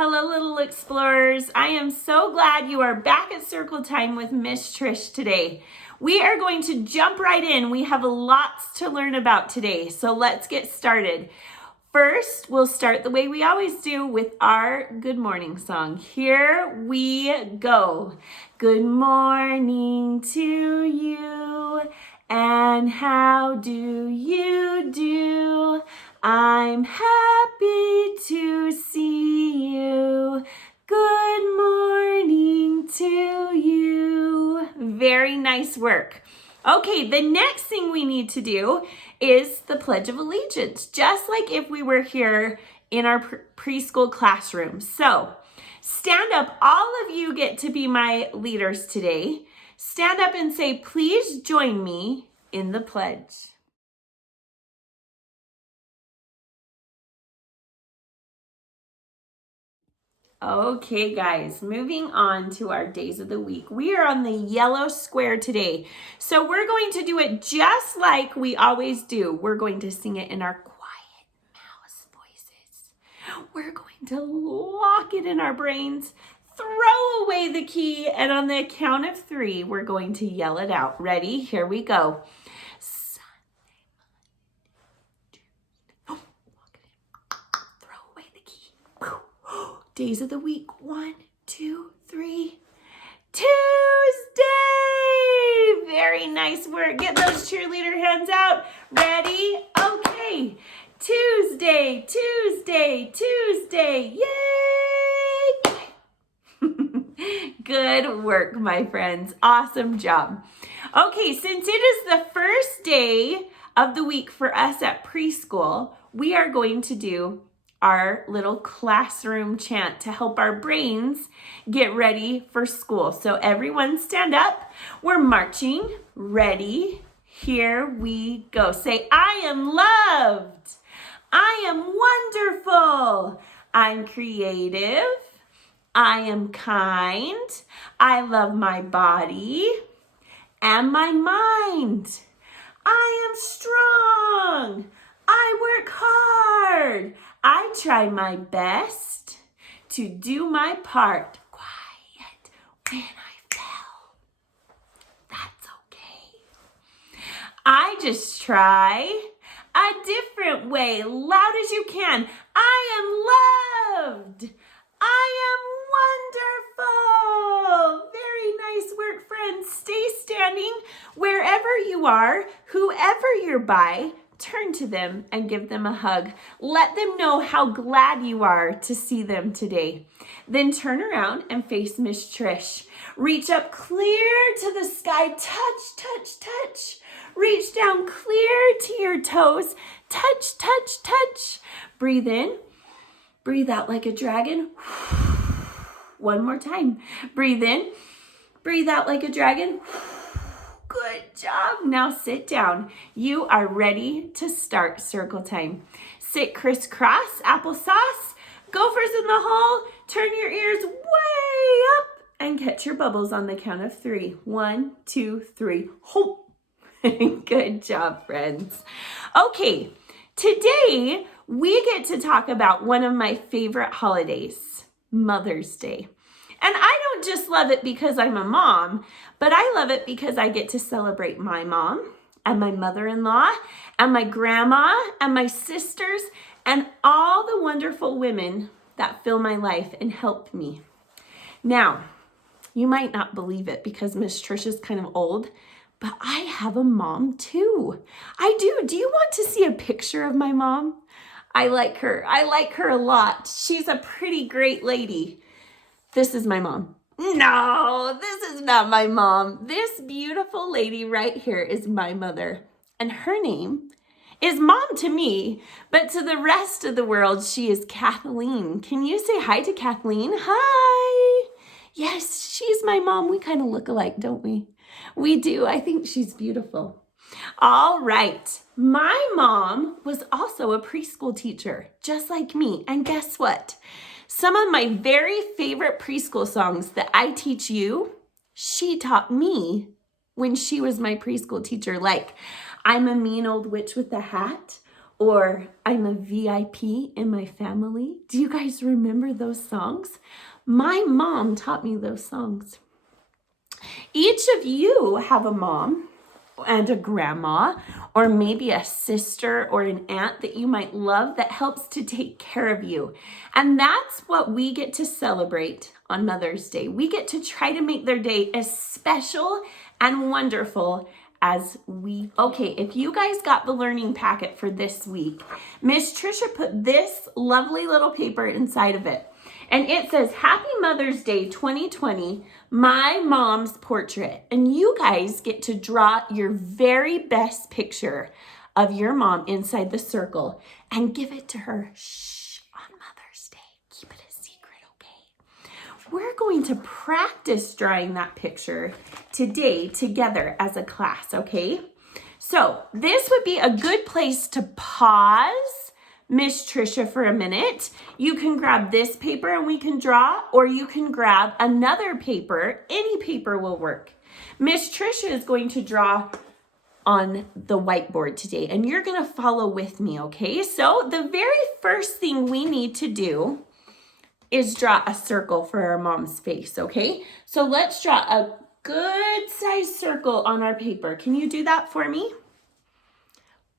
Hello, little explorers. I am so glad you are back at Circle Time with Miss Trish today. We are going to jump right in. We have lots to learn about today, so let's get started. First, we'll start the way we always do with our good morning song. Here we go. Good morning to you, and how do you do? I'm happy to see you. Good morning to you. Very nice work. Okay, the next thing we need to do is the Pledge of Allegiance, just like if we were here in our preschool classroom. So stand up. All of you get to be my leaders today. Stand up and say, please join me in the pledge. Okay, guys, moving on to our days of the week. We are on the yellow square today. So we're going to do it just like we always do. We're going to sing it in our quiet mouse voices. We're going to lock it in our brains, throw away the key, and on the count of 3, we're going to yell it out. Ready? Here we go. Days of the week. 1, 2, 3. Tuesday! Very nice work. Get those cheerleader hands out. Ready? Okay. Tuesday, Tuesday, Tuesday. Yay! Good work, my friends. Awesome job. Okay, since it is the first day of the week for us at preschool, we are going to do our little classroom chant to help our brains get ready for school. So everyone stand up. We're marching. Ready? Here we go. Say, I am loved. I am wonderful. I'm creative. I am kind. I love my body and my mind. I am strong. I work hard. I try my best to do my part. Quiet when I fell. That's okay. I just try a different way, loud as you can. I am loved. I am wonderful. Very nice work, friends. Stay standing wherever you are, whoever you're by. Turn to them and give them a hug. Let them know how glad you are to see them today. Then turn around and face Miss Trish. Reach up clear to the sky. Touch, touch, touch. Reach down clear to your toes. Touch, touch, touch. Breathe in. Breathe out like a dragon. One more time. Breathe in. Breathe out like a dragon. Good job. Now sit down. You are ready to start circle time. Sit crisscross, applesauce. Gophers in the hall. Turn your ears way up and catch your bubbles on the count of 3. 1, 2, 3. Hope. Good job, friends. Okay, today we get to talk about one of my favorite holidays, Mother's Day. And I don't just love it because I'm a mom, but I love it because I get to celebrate my mom and my mother-in-law and my grandma and my sisters and all the wonderful women that fill my life and help me. Now, you might not believe it because Miss Trisha's kind of old, but I have a mom too. I do. Do you want to see a picture of my mom? I like her. I like her a lot. She's a pretty great lady. This is my mom. No, this is not my mom. This beautiful lady right here is my mother. And her name is Mom to me, but to the rest of the world, she is Kathleen. Can you say hi to Kathleen? Hi. Yes, she's my mom. We kind of look alike, don't we? We do. I think she's beautiful. All right. My mom was also a preschool teacher, just like me. And guess what? Some of my very favorite preschool songs that I teach you, she taught me when she was my preschool teacher. Like, I'm a mean old witch with a hat, or I'm a VIP in my family. Do you guys remember those songs? My mom taught me those songs. Each of you have a mom and a grandma, or maybe a sister or an aunt that you might love that helps to take care of you. And that's what we get to celebrate on Mother's Day. We get to try to make their day as special and wonderful as we. Okay, if you guys got the learning packet for this week, Miss Trisha put this lovely little paper inside of it. And it says, Happy Mother's Day 2020, my mom's portrait. And you guys get to draw your very best picture of your mom inside the circle and give it to her. Shh, on Mother's Day. Keep it a secret, okay? We're going to practice drawing that picture today together as a class, okay? So this would be a good place to pause Miss Trisha for a minute. You can grab this paper and we can draw, or you can grab another paper. Any paper will work. Miss Trisha is going to draw on the whiteboard today, and you're going to follow with me, okay? So the very first thing we need to do is draw a circle for our mom's face, okay? So let's draw a good sized circle on our paper. Can you do that for me?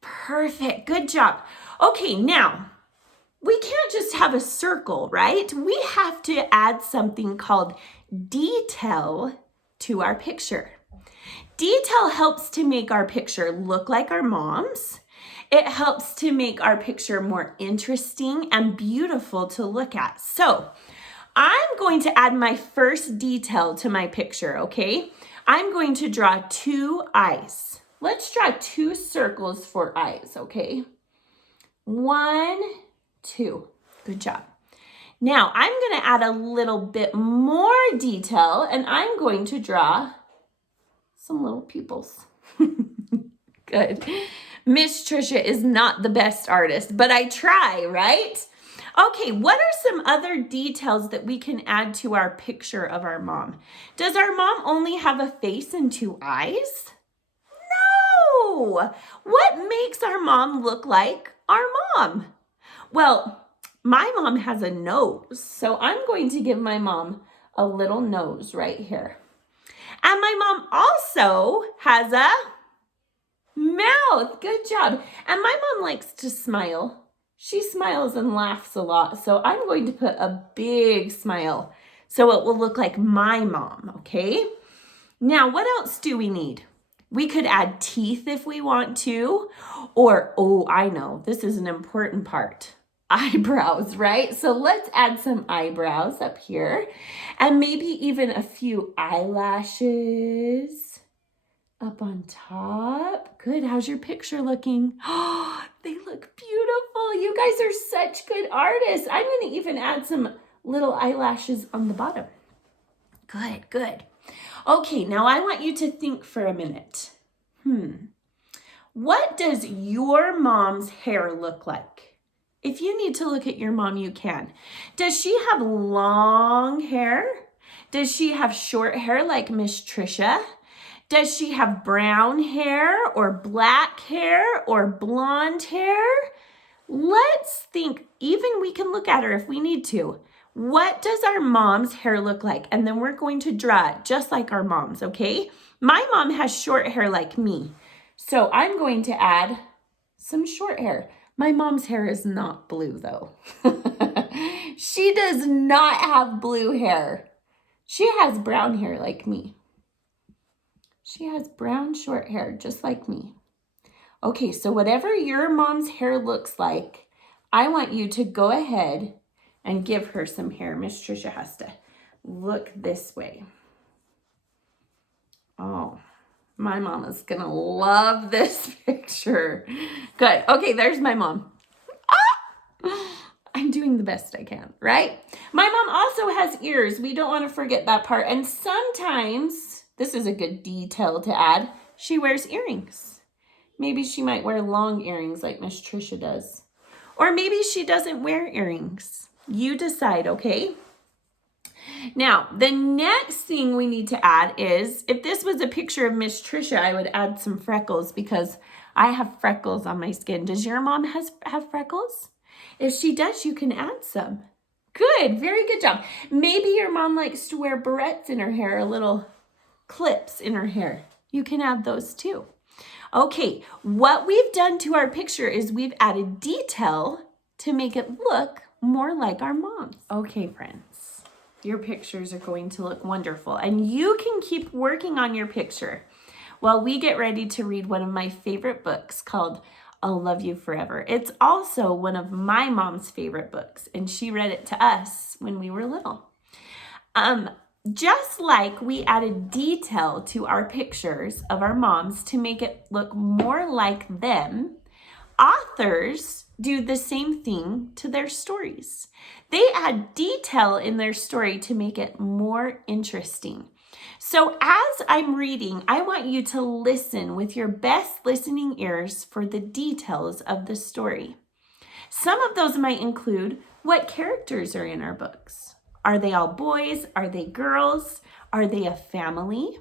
Perfect, good job. Okay, now, we can't just have a circle, right? We have to add something called detail to our picture. Detail helps to make our picture look like our mom's. It helps to make our picture more interesting and beautiful to look at. So, I'm going to add my first detail to my picture, okay? I'm going to draw 2 eyes. Let's draw 2 circles for eyes, okay? 1, 2. Good job. Now, I'm going to add a little bit more detail, and I'm going to draw some little pupils. Good. Miss Trisha is not the best artist, but I try, right? Okay, what are some other details that we can add to our picture of our mom? Does our mom only have a face and 2 eyes? No! What makes our mom look like our mom? Well, my mom has a nose, so I'm going to give my mom a little nose right here. And my mom also has a mouth. Good job. And my mom likes to smile. She smiles and laughs a lot, so I'm going to put a big smile so it will look like my mom, okay? Now, what else do we need? We could add teeth if we want to, or, oh, I know, this is an important part. Eyebrows, right? So let's add some eyebrows up here, and maybe even a few eyelashes up on top. Good, how's your picture looking? Oh, they look beautiful. You guys are such good artists. I'm gonna even add some little eyelashes on the bottom. Good, good. Okay, now I want you to think for a minute. What does your mom's hair look like? If you need to look at your mom, you can. Does she have long hair? Does she have short hair like Miss Trisha? Does she have brown hair or black hair or blonde hair? Let's think. Even we can look at her if we need to. What does our mom's hair look like? And then we're going to draw it just like our mom's, okay? My mom has short hair like me. So I'm going to add some short hair. My mom's hair is not blue though. She does not have blue hair. She has brown hair like me. She has brown short hair just like me. Okay, so whatever your mom's hair looks like, I want you to go ahead and give her some hair. Miss Trisha has to look this way. Oh, my mama's gonna love this picture. Good. Okay, there's my mom. I'm doing the best I can, right? My mom also has ears. We don't want to forget that part. And sometimes, this is a good detail to add, she wears earrings. Maybe she might wear long earrings like Miss Trisha does. Or maybe she doesn't wear earrings. You decide, okay? Now, the next thing we need to add is, if this was a picture of Miss Trisha, I would add some freckles because I have freckles on my skin. Does your mom have freckles? If she does, you can add some. Good, very good job. Maybe your mom likes to wear barrettes in her hair, little clips in her hair. You can add those too. Okay, what we've done to our picture is we've added detail to make it look more like our mom's. Okay, friends, your pictures are going to look wonderful, and you can keep working on your picture while we get ready to read one of my favorite books called I'll Love You Forever. It's also one of my mom's favorite books, and she read it to us when we were little. Just like we added detail to our pictures of our moms to make it look more like them, authors do the same thing to their stories. They add detail in their story to make it more interesting. So as I'm reading, I want you to listen with your best listening ears for the details of the story. Some of those might include what characters are in our books. Are they all boys? Are they girls? Are they a family?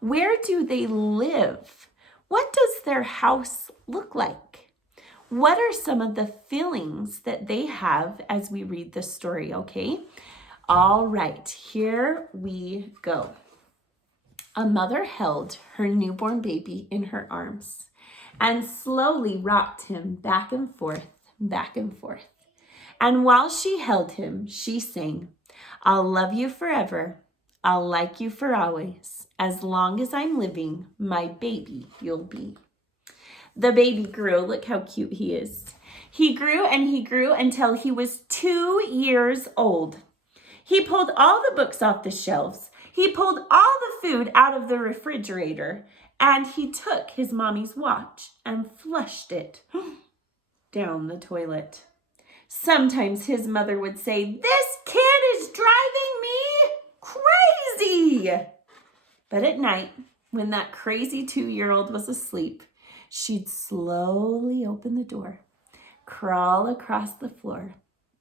Where do they live? What does their house look like? What are some of the feelings that they have as we read the story, okay? All right, here we go. A mother held her newborn baby in her arms and slowly rocked him back and forth, back and forth. And while she held him, she sang, I'll love you forever. I'll like you for always. As long as I'm living, my baby you'll be. The baby grew. Look how cute he is. He grew and he grew until he was 2 years old. He pulled all the books off the shelves. He pulled all the food out of the refrigerator, and he took his mommy's watch and flushed it down the toilet. Sometimes his mother would say, "This kid is driving me crazy." But at night, when that crazy 2-year-old was asleep, she'd slowly open the door, crawl across the floor,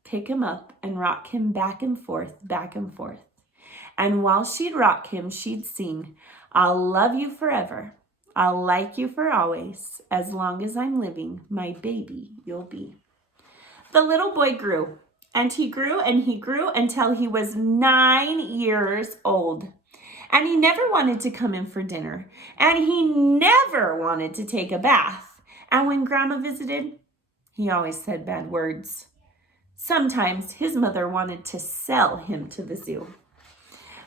pick him up, and rock him back and forth, back and forth. And while she'd rock him, she'd sing, I'll love you forever. I'll like you for always. As long as I'm living, my baby you'll be. The little boy grew, and he grew, and he grew until he was 9 years old. And he never wanted to come in for dinner, and he never wanted to take a bath. And when Grandma visited, he always said bad words. Sometimes his mother wanted to sell him to the zoo.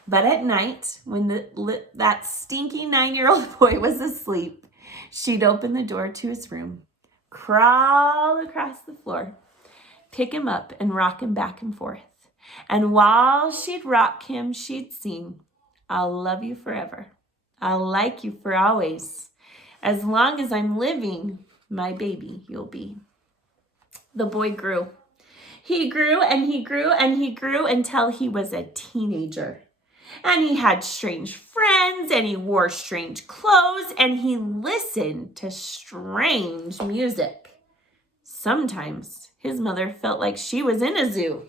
But at night, when that stinky 9-year-old boy was asleep, she'd open the door to his room, crawl across the floor, pick him up and rock him back and forth. And while she'd rock him, she'd sing, I'll love you forever. I'll like you for always. As long as I'm living, my baby you'll be. The boy grew. He grew and he grew and he grew until he was a teenager. And he had strange friends, and he wore strange clothes, and he listened to strange music. Sometimes his mother felt like she was in a zoo.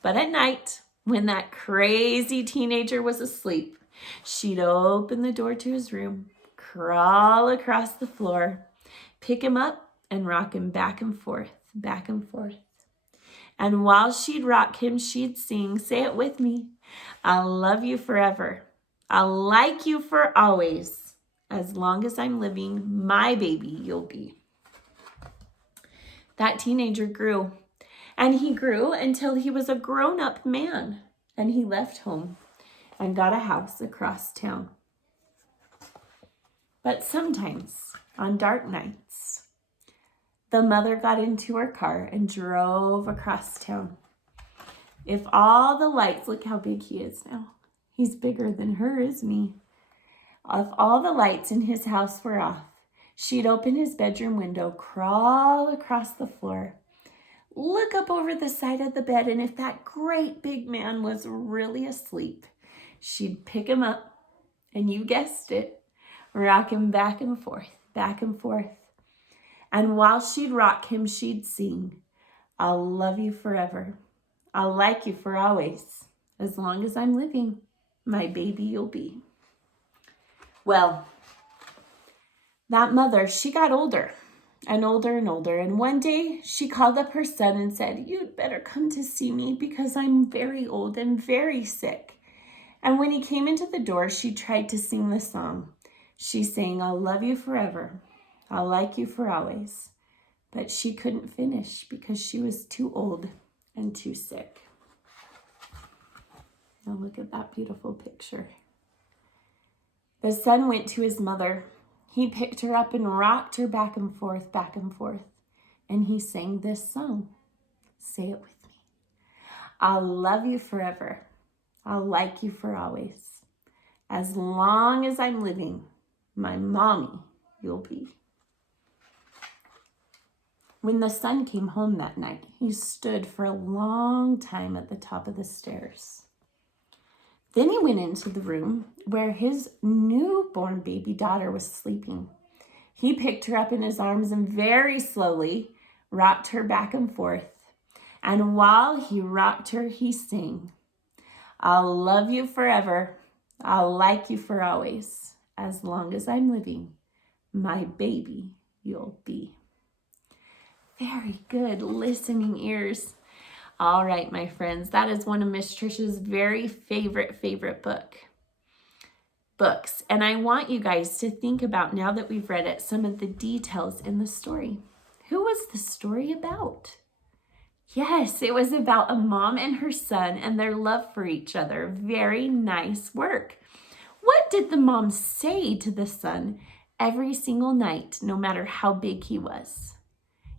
But at night, when that crazy teenager was asleep, she'd open the door to his room, crawl across the floor, pick him up, and rock him back and forth, back and forth. And while she'd rock him, she'd sing, say it with me, I'll love you forever. I'll like you for always. As long as I'm living, my baby you'll be. That teenager grew, and he grew until he was a grown-up man, and he left home and got a house across town. But sometimes, on dark nights, the mother got into her car and drove across town. If all the lights, look how big he is now. He's bigger than her, isn't he? If all the lights in his house were off, she'd open his bedroom window, crawl across the floor, look up over the side of the bed, and if that great big man was really asleep, she'd pick him up, and you guessed it, rock him back and forth, back and forth. And while she'd rock him, she'd sing, I'll love you forever. I'll like you for always. As long as I'm living, my baby you'll be. Well, That mother, she got older and older and older. And one day she called up her son and said, "You'd better come to see me because I'm very old and very sick." And when he came into the door, she tried to sing the song. She sang, "I'll love you forever. I'll like you for always." But she couldn't finish because she was too old and too sick. Now look at that beautiful picture. The son went to his mother. He picked her up and rocked her back and forth, and he sang this song. Say it with me. I'll love you forever. I'll like you for always. As long as I'm living, my mommy you'll be. When the son came home that night, he stood for a long time at the top of the stairs. Then he went into the room where his newborn baby daughter was sleeping. He picked her up in his arms and very slowly rocked her back and forth. And while he rocked her, he sang, "I'll love you forever. I'll like you for always. As long as I'm living, my baby you'll be." Very good listening ears. All right, my friends, that is one of Miss Trisha's very favorite books. And I want you guys to think about, now that we've read it, some of the details in the story. Who was the story about? Yes, it was about a mom and her son and their love for each other. Very nice work. What did the mom say to the son every single night, no matter how big he was?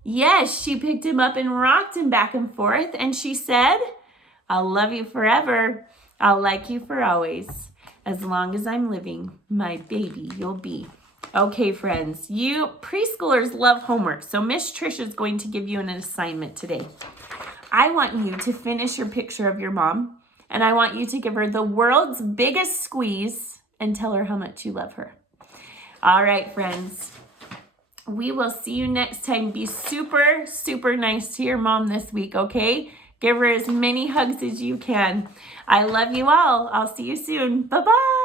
Yes, she picked him up and rocked him back and forth, and she said, "I'll love you forever. I'll like you for always. As long as I'm living, my baby you'll be." Okay, friends, you preschoolers love homework, so Miss Trisha is going to give you an assignment today. I want you to finish your picture of your mom, and I want you to give her the world's biggest squeeze and tell her how much you love her. All right, friends. We will see you next time. Be super nice to your mom this week, okay? Give her as many hugs as you can. I love you all. I'll see you soon. Bye-bye.